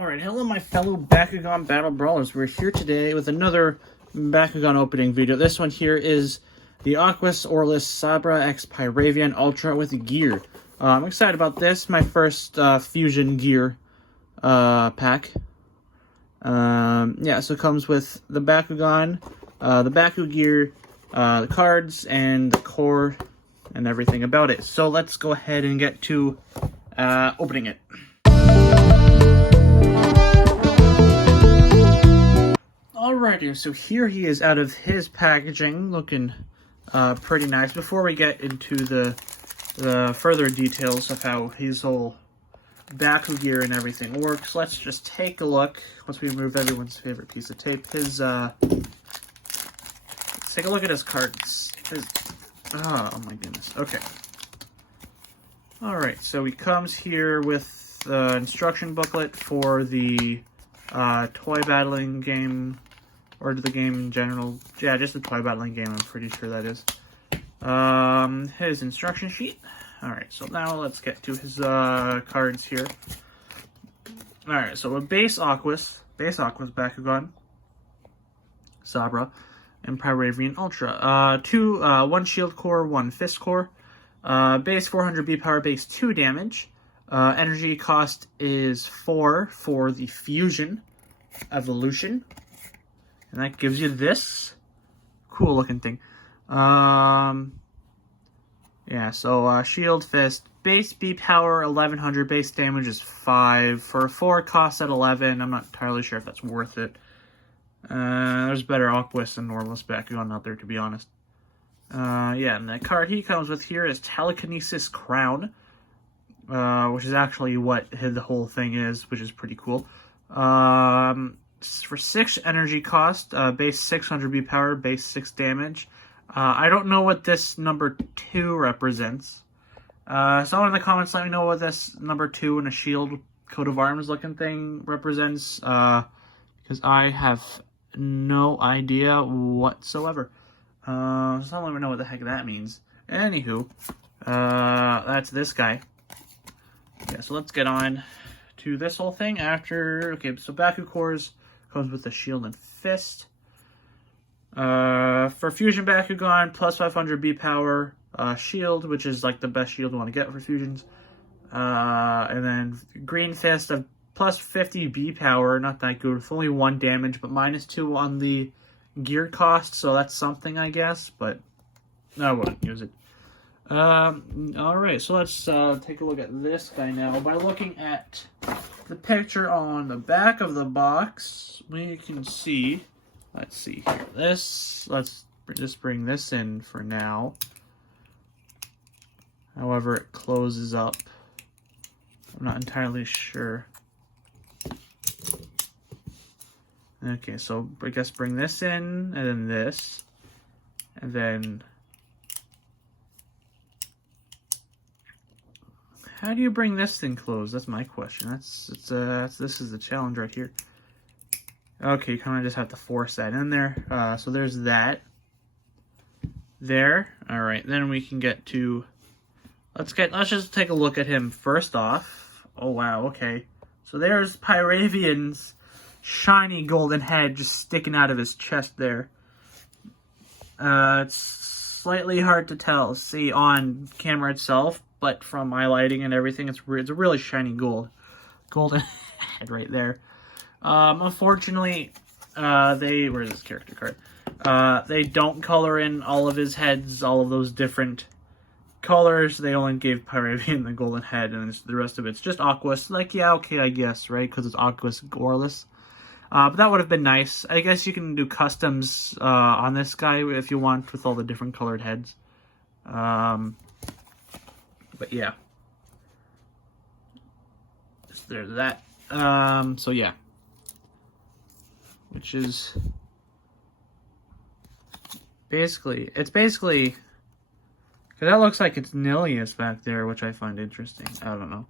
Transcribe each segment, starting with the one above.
Alright, hello my fellow Bakugan Battle Brawlers. We're here today with another Bakugan opening video. This one here is the Aquos Aurelus Sabra X Pyravian Ultra with gear. I'm excited about this, my first fusion gear pack. Yeah, so it comes with the Bakugan, the Baku-Gear, the cards, and the core, and everything about it. So let's go ahead and get to opening it. Alrighty, so here he is out of his packaging, looking pretty nice. Before we get into the further details of how his whole Baku-Gear and everything works, let's just take a look. Once we remove everyone's favorite piece of tape, let's take a look at his cards. Oh my goodness. Okay. Alright, so he comes here with the instruction booklet for the toy battling game, or the game in general. Yeah, just the toy battling game, I'm pretty sure that is. His instruction sheet. Alright, so now let's get to his cards here. Alright, so a base Aquos Bakugan, Sabra, and Pyravian Ultra. One shield core, one fist core. Base 400 B power, base 2 damage. Energy cost is 4 for the fusion evolution. And that gives you this cool looking thing. Yeah, so shield, fist, base B power 1100, base damage is 5. For 4 costs at 11. I'm not entirely sure if that's worth it. There's better Aquos and Aurelus Bakugan out there, to be honest. Yeah, and the card he comes with here is Telekinesis Crown, which is actually what the whole thing is, which is pretty cool. For 6 energy cost, base 600 B power, base 6 damage. I don't know what this number 2 represents. Someone in the comments let me know what this number 2 and a shield coat of arms looking thing represents, because I have no idea whatsoever. So someone let me know what the heck that means. Anywho, that's this guy. Yeah, so let's get on to this whole thing after. Okay, so Baku cores comes with the shield and fist. For Fusion Bakugan, plus 500 B power, shield, which is like the best shield you want to get for fusions. And then green fist of plus 50 B power, not that good, with only 1 damage, but minus 2 on the gear cost, so that's something, I guess, but I wouldn't use it. Alright, so let's take a look at this guy now. By looking at the picture on the back of the box, we can see, let's see here, let's just bring this in for now. However, it closes up. I'm not entirely sure. Okay, so I guess bring this in, and then this, and then how do you bring this thing closed? That's my question. This is the challenge right here. Okay, you kind of just have to force that in there. So there's that. There. All right, then we can get to. Let's just take a look at him first off. Oh wow. Okay. So there's Pyravian's shiny golden head just sticking out of his chest there. It's slightly hard to see on camera itself, but from my lighting and everything, it's a really shiny golden head right there. Unfortunately, where's this character card? They don't color in all of his heads, all of those different colors. They only gave Pyravian the golden head, and the rest of it's just Aquos. Like, yeah, okay, I guess, right? Because it's Aquos Aurelus. But that would have been nice. I guess you can do customs on this guy if you want, with all the different colored heads. But yeah. There's that. So yeah. Which is basically, because that looks like it's Nilius back there, which I find interesting. I don't know.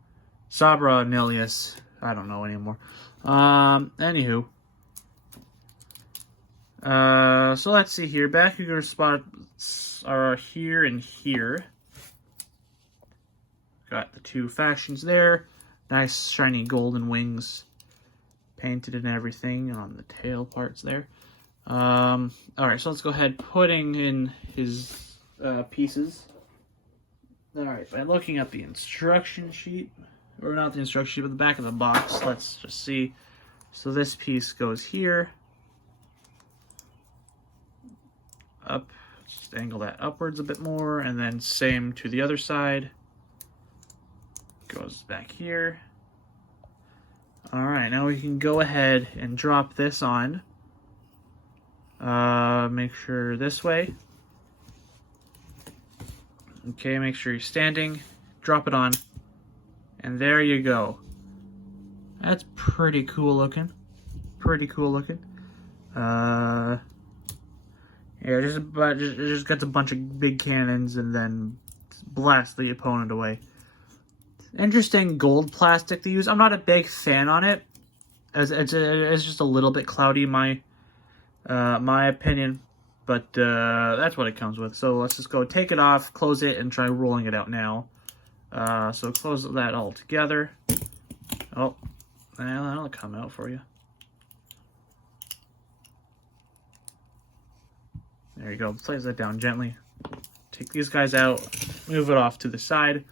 Sabra, Nilius, I don't know anymore. Anywho. So let's see here. Baku-Gear spots are here and here. Got the 2 factions there. Nice shiny golden wings. painted and everything on the tail parts there. Alright, so let's go ahead putting in his pieces. Alright, by looking at the instruction sheet, or not the instruction sheet, but the back of the box, let's just see. So this piece goes here, up, just angle that upwards a bit more, and then same to the other side. Goes back here. Alright, now we can go ahead and drop this on. Make sure this way. Okay, make sure you're standing. Drop it on. And there you go. That's pretty cool looking. Pretty cool looking. Yeah, just gets a bunch of big cannons and then blast the opponent away. Interesting gold plastic to use. I'm not a big fan on it, as it's just a little bit cloudy, my opinion. But that's what it comes with. So let's just go take it off, close it, and try rolling it out now. So close that all together. Oh, that'll come out for you. There you go. Place that down gently. Take these guys out. Move it off to the side.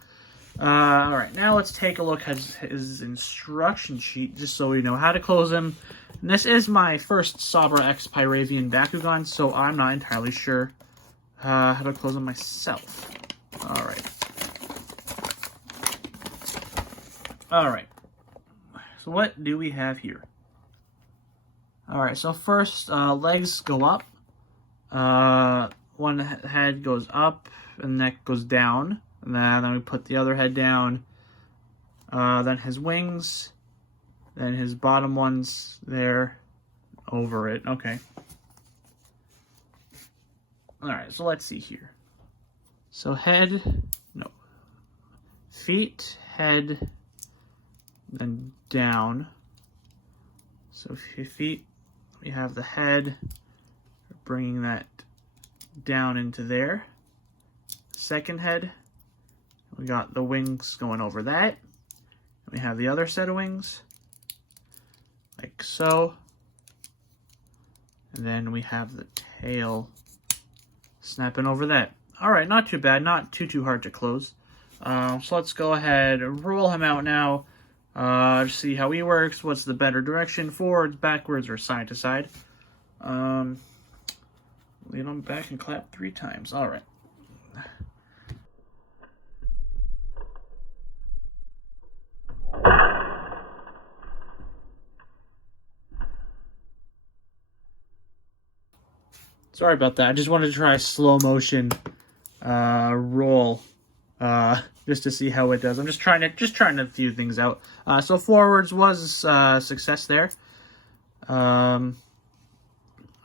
Alright, now let's take a look at his instruction sheet, just so we know how to close him. And this is my first Sabra X Pyravian Bakugan, so I'm not entirely sure how to close him myself. Alright. Alright. So what do we have here? Alright, so first, legs go up. One head goes up, and neck goes down. And then we put the other head down. Then his wings. Then his bottom ones there. Over it. Okay. Alright, so let's see here. So head. No. Feet, head, then down. So feet. We have the head. Bringing that down into there. Second head. We got the wings going over that. We have the other set of wings, like so. And then we have the tail snapping over that. Alright, not too bad, not too hard to close. So let's go ahead and roll him out now. See how he works, what's the better direction, forwards, backwards, or side to side. Lean on back and clap 3 times. Alright. Sorry about that. I just wanted to try a slow motion roll just to see how it does. I'm just trying to view things out. So forwards was success there. All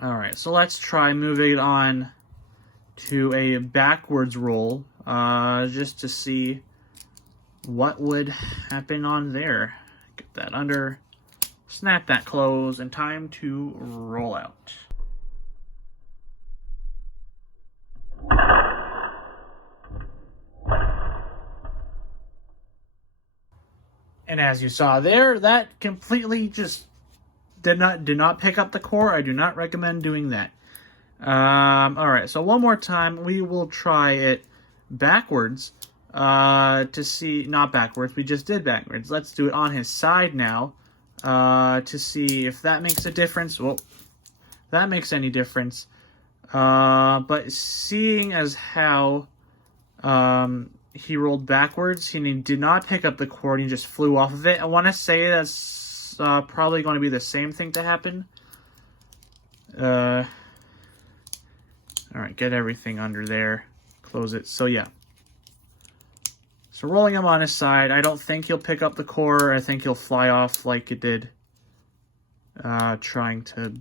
right, so let's try moving it on to a backwards roll just to see what would happen on there. Get that under, snap that close, and time to roll out. And as you saw there, that completely just did not pick up the core. I do not recommend doing that. Alright, so one more time, we will try it backwards to see, not backwards, we just did backwards. Let's do it on his side now to see if that makes a difference. Well, that makes any difference. But seeing as how he rolled backwards, he did not pick up the cord, he just flew off of it. I want to say that's probably going to be the same thing to happen. Alright, get everything under there. Close it. So yeah. So rolling him on his side, I don't think he'll pick up the core. I think he'll fly off like it did. Trying to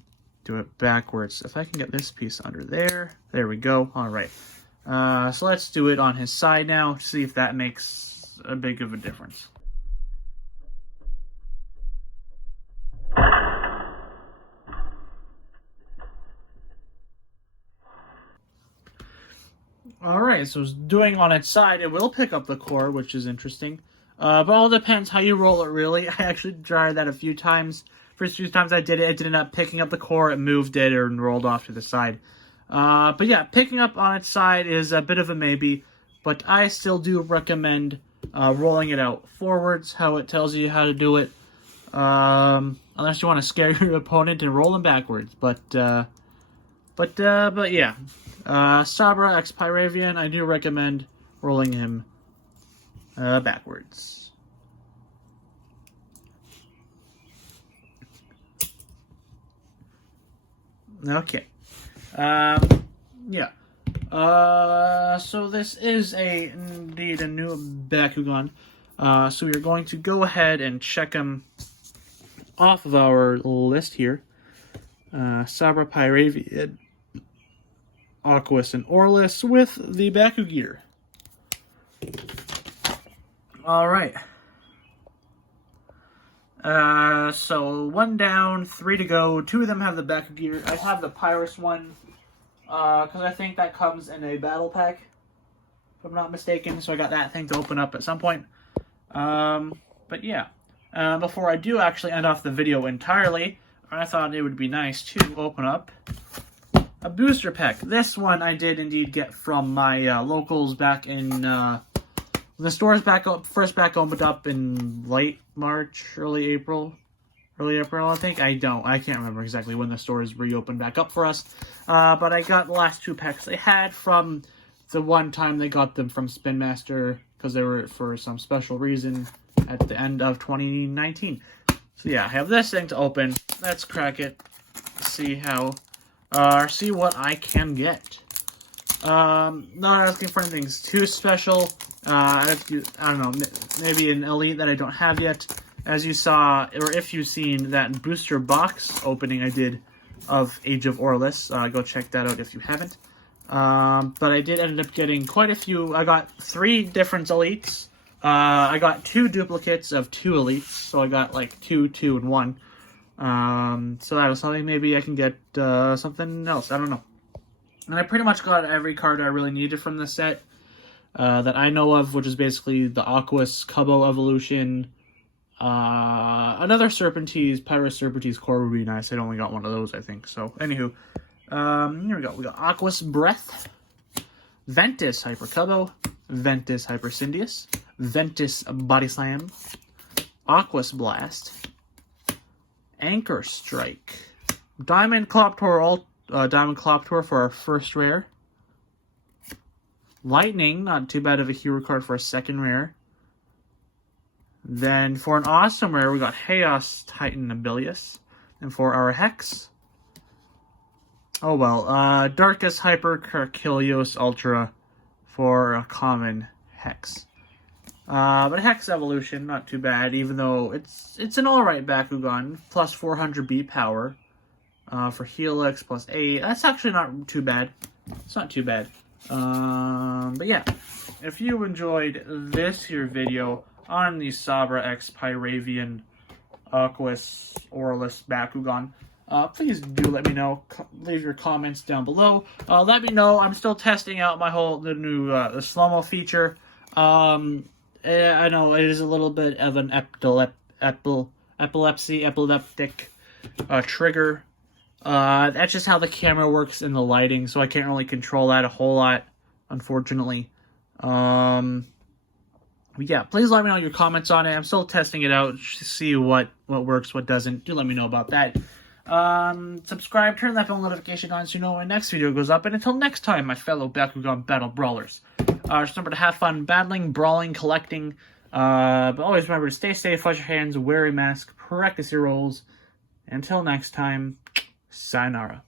do it backwards. If I can get this piece under there. There we go. Alright. So let's do it on his side now to see if that makes a big of a difference. Alright, so it's doing on its side, it will pick up the core, which is interesting. But all depends how you roll it, really. I actually tried that a few times. First few times I did it, it did end up picking up the core, it moved it, or rolled off to the side. But yeah, picking up on its side is a bit of a maybe, but I still do recommend rolling it out forwards, how it tells you how to do it. Unless you want to scare your opponent and roll them backwards, but yeah. Sabra x Pyravian, I do recommend rolling him backwards. Okay. Yeah. So this is indeed a new Bakugan. So we're going to go ahead and check him off of our list here. Sabra, Pyravian, Aquos, and Aurelus with the Baku-Gear. Alright. So 1 down, 3 to go. 2 of them have the Baku-Gear. I have the Pyrus one, because I think that comes in a battle pack, if I'm not mistaken. So I got that thing to open up at some point. But yeah. Before I do actually end off the video entirely, I thought it would be nice to open up a booster pack. This one I did indeed get from my locals back in the stores first opened up in late March, early April, I think. I can't remember exactly when the stores reopened back up for us. But I got the last 2 packs they had from the one time they got them from Spin Master, because they were for some special reason at the end of 2019. So yeah, I have this thing to open. Let's crack it. See see what I can get. Not asking for anything too special. I don't know, maybe an elite that I don't have yet. As you saw, or if you've seen that booster box opening I did of Age of Aurelus, go check that out if you haven't. But I did end up getting quite a few. I got 3 different elites. I got 2 duplicates of 2 elites, so I got like 2, 2, and 1. So that was something. Maybe I can get something else. I don't know. And I pretty much got every card I really needed from this set that I know of, which is basically the Aquos Cubbo Evolution. Another Serpentine, Pyrus Serpentine core would be nice. I only got one of those, I think. So, anywho, here we go. We got Aquos Breath, Ventus Hyper Cubbo, Ventus Hyper Syndius, Ventus Body Slam, Aquos Blast, Anchor Strike, Diamond Cloptor for our first rare, Lightning, not too bad of a hero card for a second rare. Then for an awesome rare, we got Chaos Titan Abilius. And for our Hex, oh well, Darkus Hyper Carkilios Ultra for a common Hex. But Hex Evolution, not too bad, even though it's an alright Bakugan, plus 400 beat power. For Helix, plus 8. That's actually not too bad. It's not too bad. But yeah, if you enjoyed this here video on the Sabra x Pyravian Aquos Aurelus Bakugan, please do let me know. Leave your comments down below. Let me know. I'm still testing out the new the slow-mo feature. I know it is a little bit of an epileptic trigger. That's just how the camera works in the lighting, so I can't really control that a whole lot, unfortunately. But yeah, please let me know your comments on it. I'm still testing it out to see what works, what doesn't. Do let me know about that. Subscribe, turn that bell notification on so you know when the next video goes up. And until next time, my fellow Bakugan Battle Brawlers, just remember to have fun battling, brawling, collecting. But always remember to stay safe, wash your hands, wear a mask, practice your rolls. Until next time, sayonara.